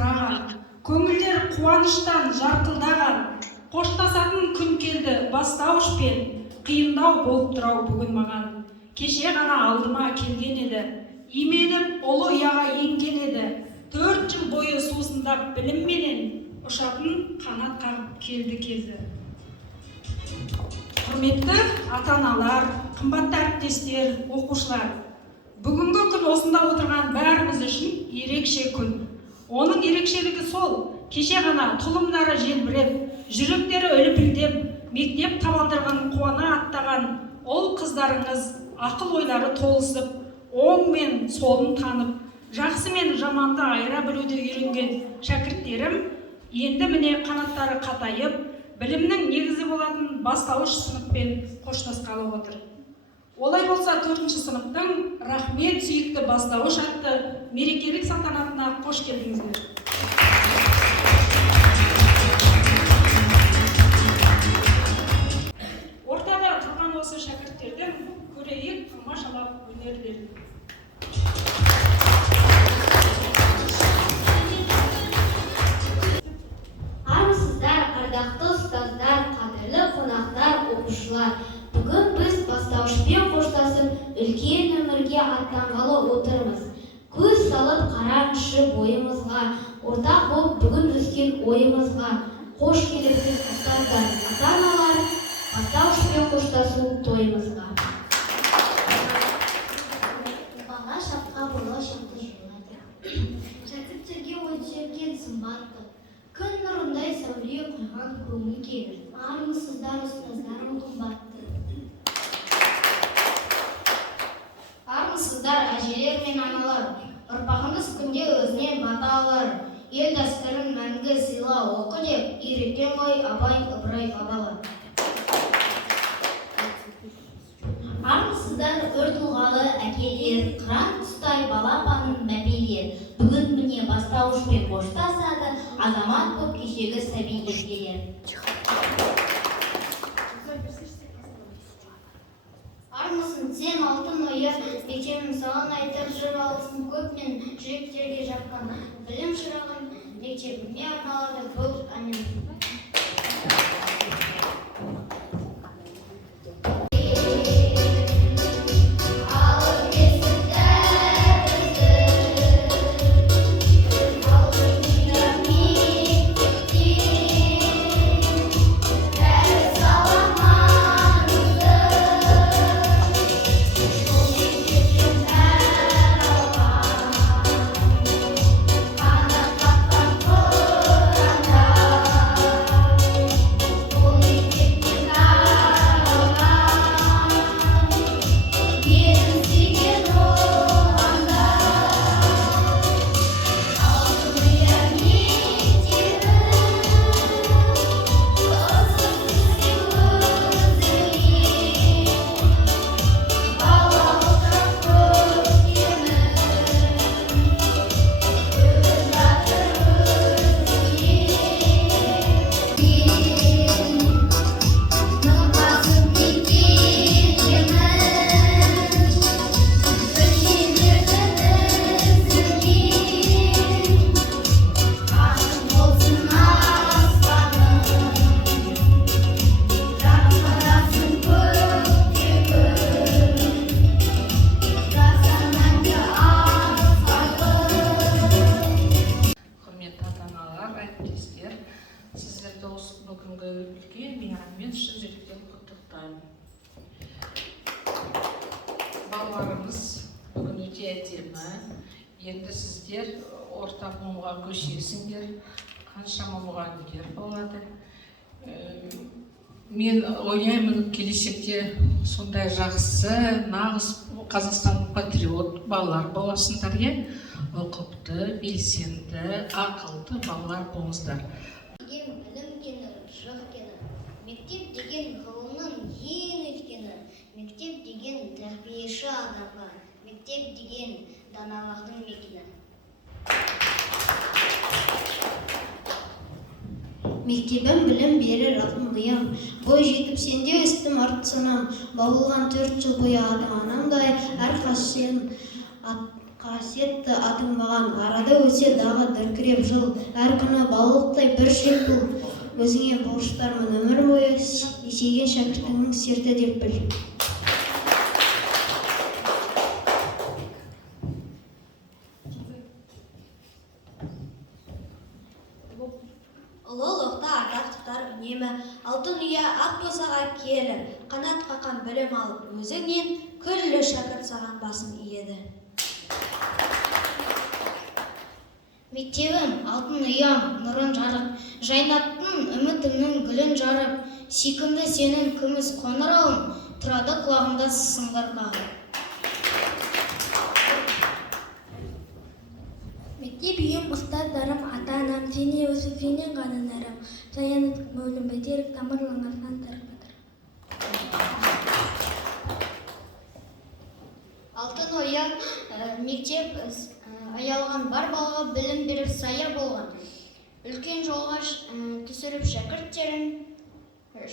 сарғайған, көңілдер қуаныштан жарқылдаған, қоштасатын күн келді бастауышпен, қиындау болып тұрау бүгін маған. Кеше ғана алдыма келген еді, именіп ұлы ұяға енген еді, 4 жыл бойы сусындап білімменен ұшатын қанат қағып келді. Құрметті ата-аналар, қымбатты әріптестер, оқушылар, бүгінгі күн осында отырған бәріміз үшін ерекше күн. Оның ерекшелігі сол, кеше ғана тұлымдары желбіреп, жүректері үлпілдеп, мектеп табалдырығын қуана аттаған ол қыздарыңыз ақыл ойлары толысып, оң мен солын танып, жақсы мен жаманды айыра білуді үйренген шәкірттерім енді міне қанаттары қатайып, білімнің негізі болатын бастауыш сыныппен қоштасқалы отыр. Олай болса 4-ші сыныптың рахмет сүйікті бастауыш атты мерекелік салтанатына қош келдіңіздер. Ортада тұрған осы шәкірттерден көрейік тамашалап өнерлерін. Армысыздар, ардақты ұстаздар, қадірлі қонақтар, оқушылар. Бүгін біз бастауышпен қоштасып, үлкен өмірге аттанғалы отырмыз. Көз салып қараңызшы бойымызға, ортақ болып бүгін өскен ойымызға. Қош келіпсіз ұстаздар, ата-аналар, бастауышпен қоштасу тойымызға. Бала шапқа бола шақты жолады. Шәкірттерге ой түсерген сымбатты. Күн нұрындай сәуле құйған көңіл келір. Армысыздар, ұстаздарым қымбатты. Армысыздар, әжелер мен аналар. Ұрпағымыз күнде өзінен бата алар. Ел дәстүрін мәңгі сыйла оқы деп, үйреткен ғой Абай Ыбырай бабалар. Армысыздар, өр тұлғалы әкелер, қыран тұстай балапанын бәпейлер. Бүгін міне бастауышпен қоштасады, азамат боп кешегі сәби ергелер. Армысың сен алтын ойы, мектебің саған айтар жыр алысын көп мен жүректерге жаққан. Білім шырағын мектебіме арналады бұл әнім. Сіздерді осы бүгінгі үлкен мейраммен шын жүректен құттықтаймын. Балаларымыз бүгін өте әдемі. Енді сіздер орта буынға көшесіңдер, қаншама мұғалімдер болады. Мен ойлаймын, келешекте сондай жақсы, нағыз Қазақстан патриот балалар боласыңдар, ұқыпты, белсенді, ақылды балалар болыңыздар. Білім кені, жыр кені, мектеп деген ғылымның ең үлкені, мектеп деген тәрбиеші адамға, мектеп деген даналардың мекені. Мектебім білім берер алтын бұям, бой жетіп сенде өстім арт санам, баулған 4 жыл бойы адам анамдай, әрқашан қасиетті атылмаған арада өтсе дағы дүркіреп жыл әр күні балықтай бір жүрек бұл өзіңе борыштармын өмір бойы есейген шәкіртіңнің серті деп біл. Ұлылықта ардақтықтар үнемі алтын ұя ақ босаға киелі, қанат қақан білім алып өзіңнен күллі шәкірт саған басын иеді. Мектебім алтын ұям, нұрын жарық, жайнаттың үмітімнің гүлін жарық, сүйкімді сенің күміс қоңырауың, тұрады құлағымда сыңғыр қағып. Мектеп үйім ұстаздарым, ата-анам, сене өсіп сенен ғана нәрім, жаянып мөлім бәтеріп тамырланардан тарқатыр. Алтын ұям, мектеп аялған бар балаға білім беріп сайыр болған. Үлкен жолға түсіріп шәкірттерін,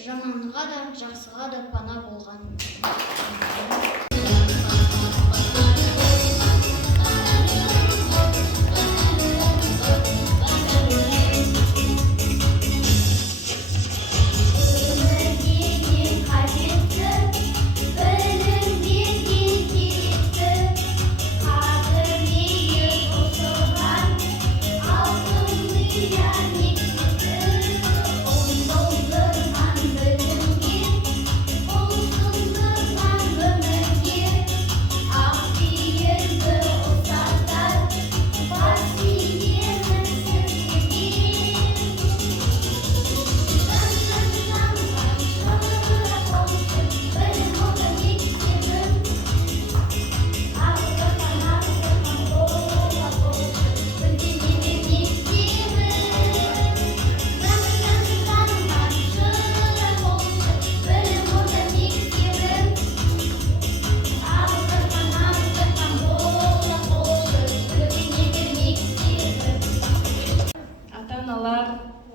жаманға да, жақсыға да пана болған.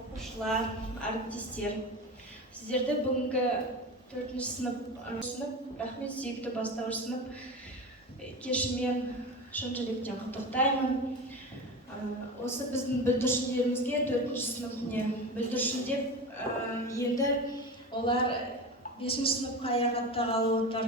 Оқушылар, әріптестер, сіздерді бүгінгі 4-ші сынып рахмет сүйікті бастауыш сынып кешімен шын жүректен құттықтаймын. Осы біздің бүлдіршіндерімізге 4-ші сынып не бүлдіршін деп, енді олар 5-ші сыныпқа аяқ аттағалы отыр.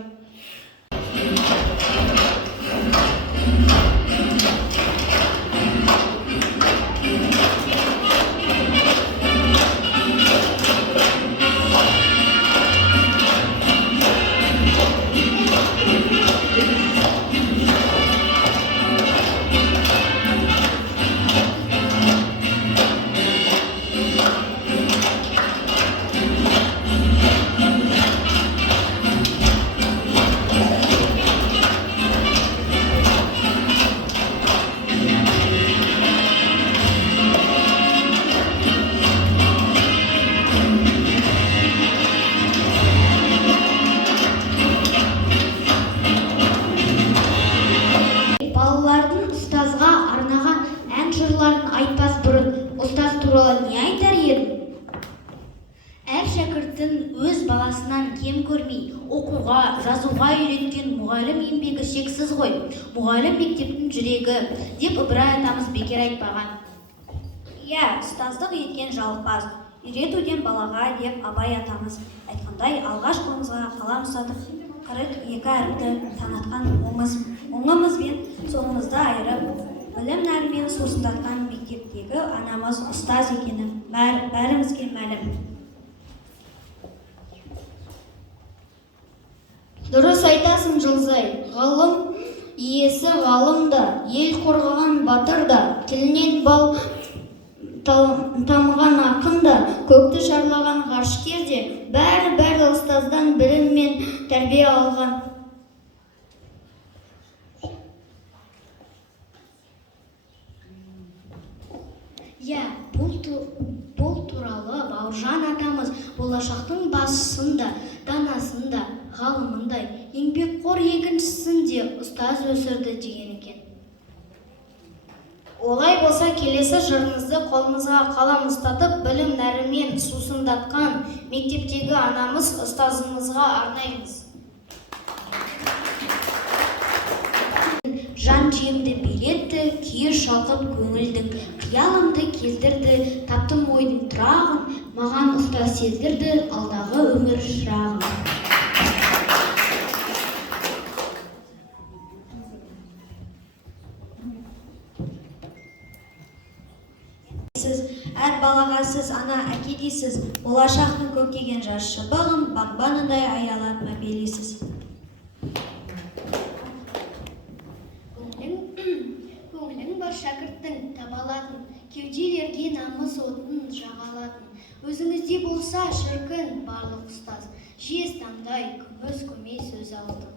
Балалардың ұстазға арнаған ән жырларын айтпас бұрын ұстаз туралы не айтар едің? Әр шәкірттің өз баласынан кем көрмей, оқуға, жазуға үйреткен мұғалім еңбегі шексіз ғой. Мұғалім мектептің жүрегі, деп Ыбырай атамыз бекер айтпаған. Иә, ұстаздық еткен жалықпас, үйретуден балаға деп Абай атамыз айтқандай, алғаш қолымызға қалам ұстатып, 42 әріпті танытқан оңымыз бен соңымызды айырып, білім нәрімен сусындатқан мектептегі анамыз ұстаз екені бәрімізге мәлім. Дұрыс айтасың Жылзай, ғалым иесі ғалым да, ел қорғаған батыр да, тілінен бал тамған ақын да, көкті шарлаған ғарышкер де, бәрі ұстаздан білім мен тәрбие алған. Иә, бұл туралы Бауыржан атамыз болашақтың басшысында, данасында, ғалымындай, еңбекқор екіншісінде ұстаз өсірді деген екен. Олай болса келесі жырымызды қолымызға қалам ұстатып, білім нәрімен сусындатқан мектептегі анамыз ұстазымызға арнаймыз. жан жиымды билетті, күйі шалқып көңілдің, қиялымды келтірді, таптым ойдың тұрағын, маған ұстаз сездірді, алдағы өмір шырағын. Әр балаға сіз ана әке дейсіз, болашақтың көктеген жас шыбығын бағбанындай аялап мәпелейсіз. Көңілің бар шәкірттің табалатын, кеуделерге намыс отын жағалатын. Өзіңізде болса шіркін барлық ұстаз, жез таңдай күміс көмей сөз алтын.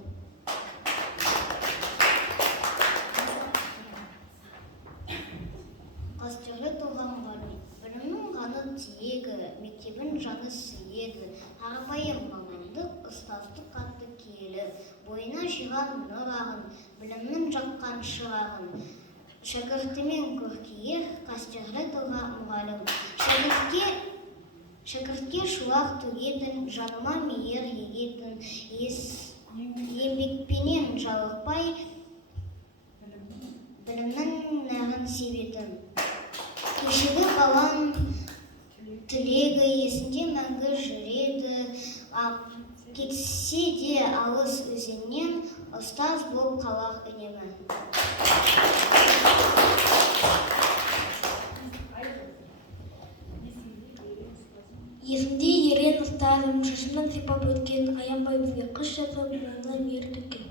Қастерлі туған мұғалім, білімнің ғаны тиегі, мектебін жаны сүйеді. Қарапайым мамандық, ұстаздық қатты киелі, бойына жиған нұр ағын, білімнің жаққан шырағын. Шәкіртімен көркейер, қастерлі туған мұғалім. Шәкіртке шуақ төгетін, жаныма мейір егетін, еңбекпенен жалықпай, білімнің нәрін себетін. Кешегі балам тілегі есінде мәңгі жүреді, кетсе де алыс өзінен, ұстаз болып қалар үнемі. Есімде ерен ұстазым, шашымнан сипап өткен, аянбай бізге қыс жасап, жолына мейір төккен.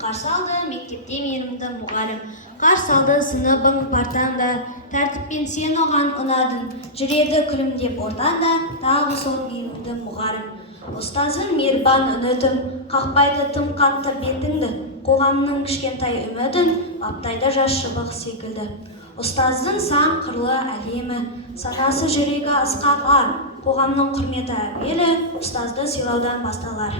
қарсы алды мектепте менімді мұғалім. Қарсы алды сыныбың партаңда, тәртіппен сен оған ұнадың. Жүреді күлімдеп ортанда, тағы сол менімді мұғалім. Ұстазың мейірбан үмітім, қақпайды тым қатты бетіңді. Қоғамның кішкентай үмітін, баптайды жас шыбық секілді. Ұстаздың сан қырлы әлемі, санасы жүрегі асқақ. Қоғамның құрметі әуелі, ұстазды сыйлаудан басталар.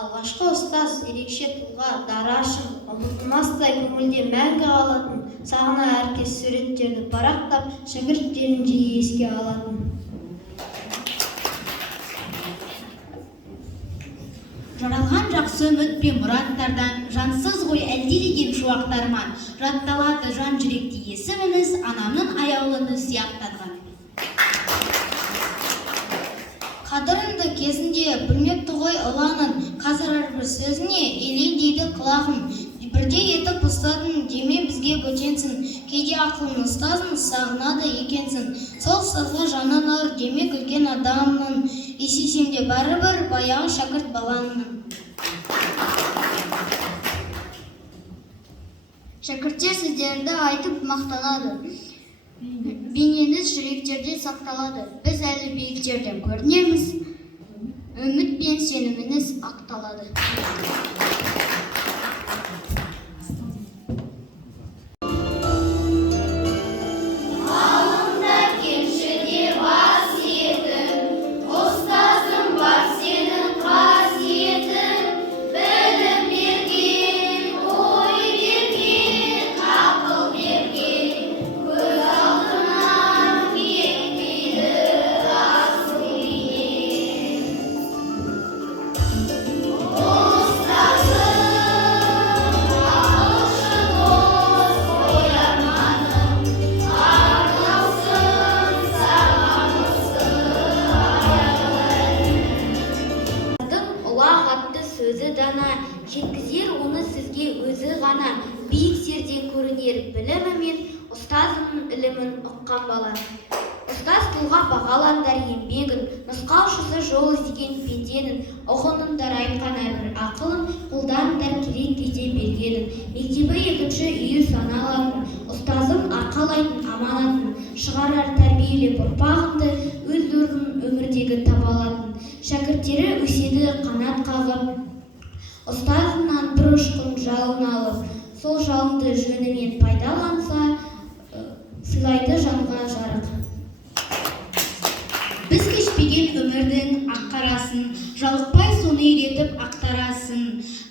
Алғашқы ұстаз ерекше тұлға, дарашым, ұмытылмастай көңілде мәңгі қалатын, сағына әркез суреттерді парақтап, шәкірттерін жиі еске алатын. Жаралған жақсы үміт пен мұраттардан, жансыз ғой әлдилеген шуақтарман, жатталады жан жүректе есіміміз, анамның аяулыны сияқтатқан. Қадірімді кезінде білмепті ғой ұланын, қазір әрбір сөзіне елей дейді құлағым. Бірде етіп ұстадың, деме бізге бөтенсің, кейде ақылын ұстазын, сағынады екенсің. Сол ұстазға жанын ар, демек үлкен адаммын, есейсемде бәрібір баяғы шәкірт балаңмын. Шәкірттер сіздерді айтып мақтанады. Бейнеңіз жүректерде сақталады. Біз әлі биіктерден көрінеміз. Үміт пен сеніміңіз ақталады. жеткізер оны сізге өзі ғана, биік серден көрінер білімі мен ұстазының ілімін ұққан бала. Ұстаз тұлға бағаландар еңбегін, нұсқаушысы жол іздеген пенденің, ұғыныңдар айтқан әрбір ақылын, қолданыңдар керек кете бергенін. Мектебі екінші үйі саналатын, ұстазым арқалайтын аманатын, шығарар тәрбиелеп ұрпағыңды, өз орнын өмірдегі таба алатын. Шәкірттері өседі қанат қағып, ұстазынан бір ұшқын жалын алып, сол жалынды жөнімен пайдаланса, сыйлайды жанға жарық. Біз кешпеген өмірдің ақ-қарасын, жалықпай соны үйретіп ақтарасын.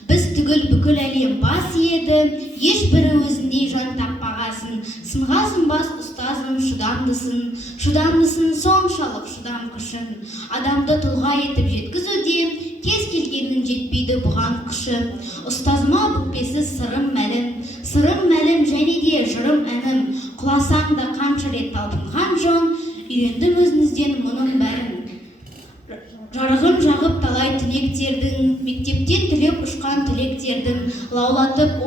Біз түгіл бүкіл әлем бас еді, ешбірі өзіндей жан таппағасын. Сынға сынбас ұстазым шыдамдысын соншалық шыдам күшін. Адамды тұлға етіп жеткізуде, кез келгеннің жетпейді бұған күші. Ұстазыма бүкпесіз сырым мәлім және де жырым әнім. Құласаң да қанша рет талпынған жон, үйрендім өзіңізден мұның бәрін. Жарығын жағып талай түнектердің, мектептен түлеп ұшқан түлектердің, лаулатып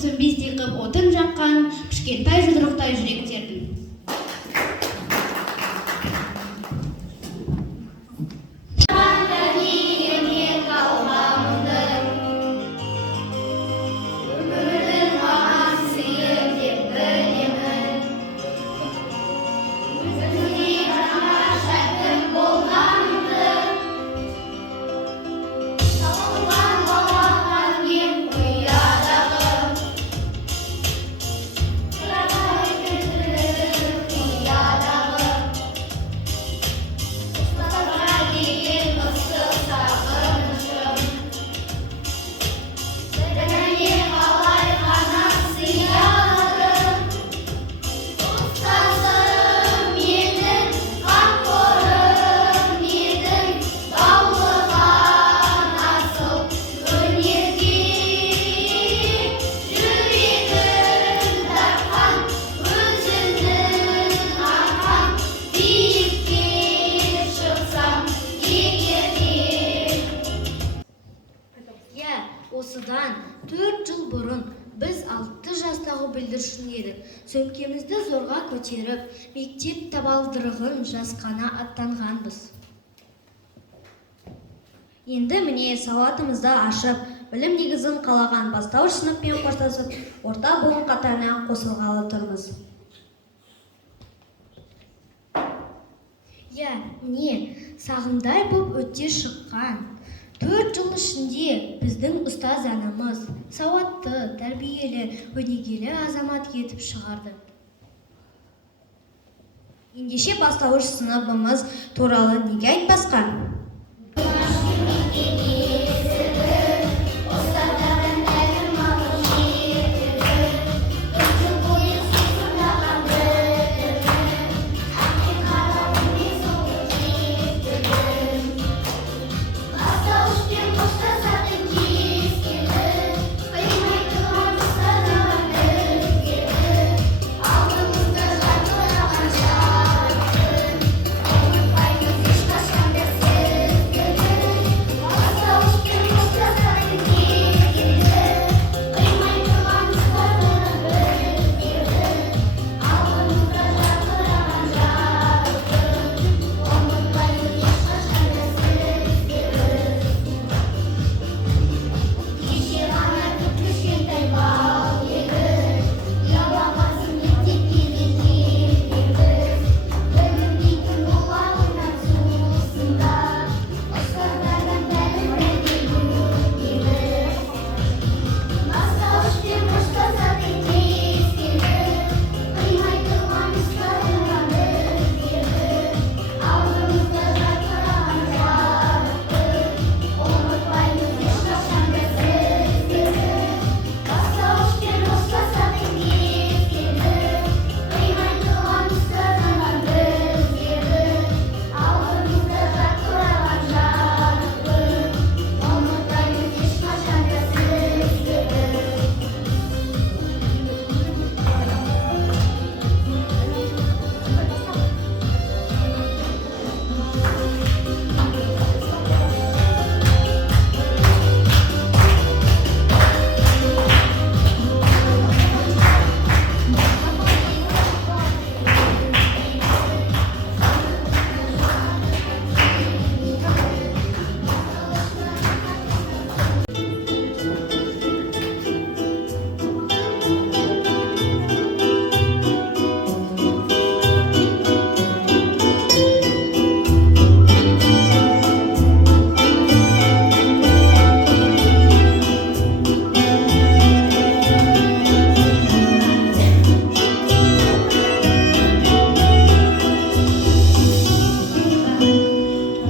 сөнбестей қып отын жаққан, кішкентай жұдырықтай жүректердің. Осыдан 4 жыл бұрын біз 6 жастағы бүлдіршін едік. Сөмкемізді зорға көтеріп, мектеп табалдырығын жасқана аттанғанбыз. Енді міне сауатымызды ашып, білім негізін қалаған бастауыш сыныппен қоштасып, орта буын қатарына қосылғалы тұрмыз. Міне, сағымдай боп өте шыққан. 4 жыл ішінде біздің ұстаз анамыз сауатты, тәрбиелі, өнегелі азамат етіп шығарды. Ендеше бастауыш сыныбымыз туралы неге айтпасқа?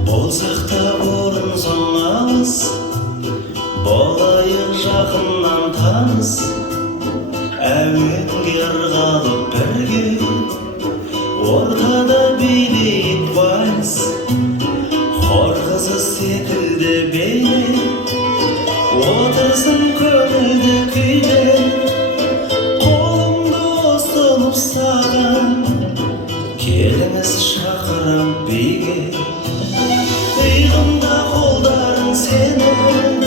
болсақ та бұрын соң алыс, болайық жақыннан таныс, әуенге ырғалып бірге, ортада билейік вальс, хор қызы секілді бейне, отырсын көңілді күйде, қолымды ұсынып саған, келіңіз шақырам биге. Иығымда қолдарың сенің,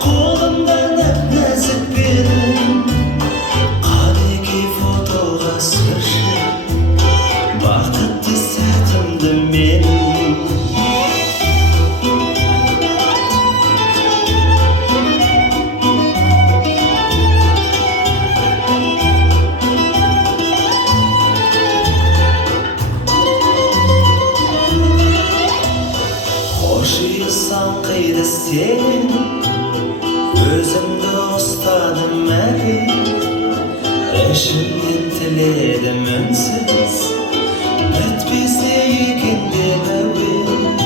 қолымда нәп-нәзік белің, қанекей фотоға түсірші бақытты сәтімді менің. Қиды сен, өзімді ұстадым әлі, ішімнен тіледім үнсіз, бітпесе екен деп әуен.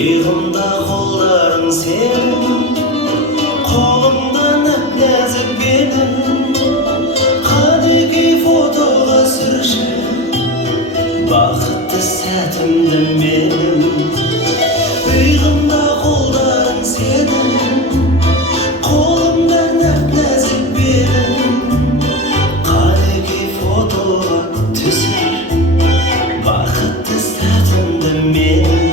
Иығымда қолдарың сенің, қолымда нәп-нәзік белің, қанекей фотоға түсірші бақытты сәтімді менің. Иығымда қолдарың сенің, қолымда нәп-нәзік белің, қанекей фотоға түсір бақытты сәтімді менің.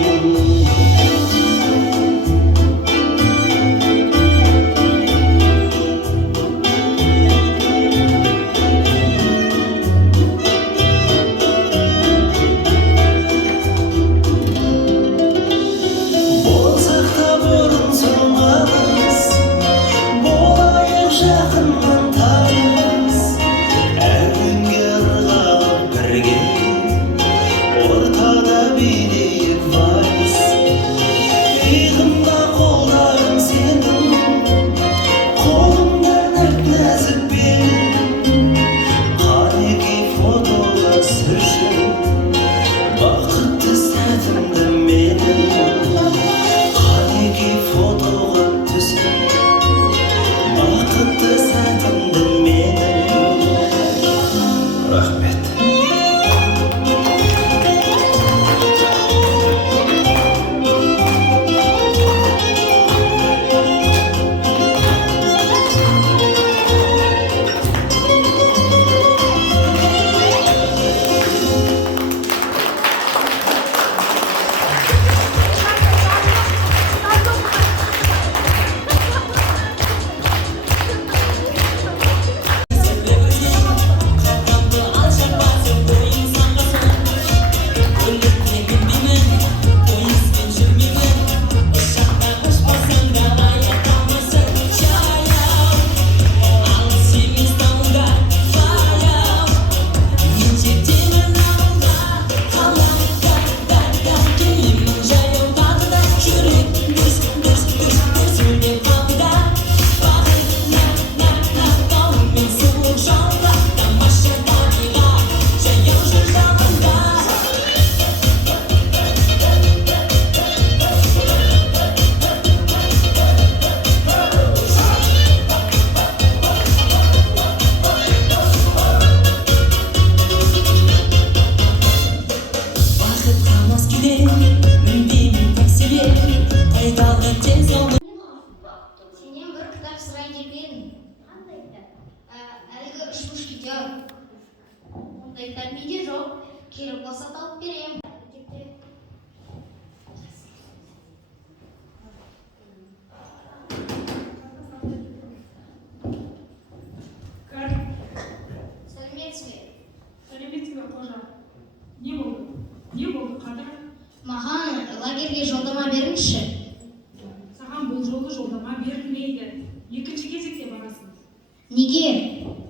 Сенен бір кітап сұрайын деп едім. Қандай кітап? Әлгі үш мушкетер. Ондай кітап менде жоқ. Керек болса тауып берем. Сәлеметсіз бе? Сәлеметсіз бе, қожа? Не болды? Не болды, Қадыр? Маған лагерьге жолдама беріңізші. Саған бұл жолы жолдама берілмейді. Екінші кезекте барасың. Неге?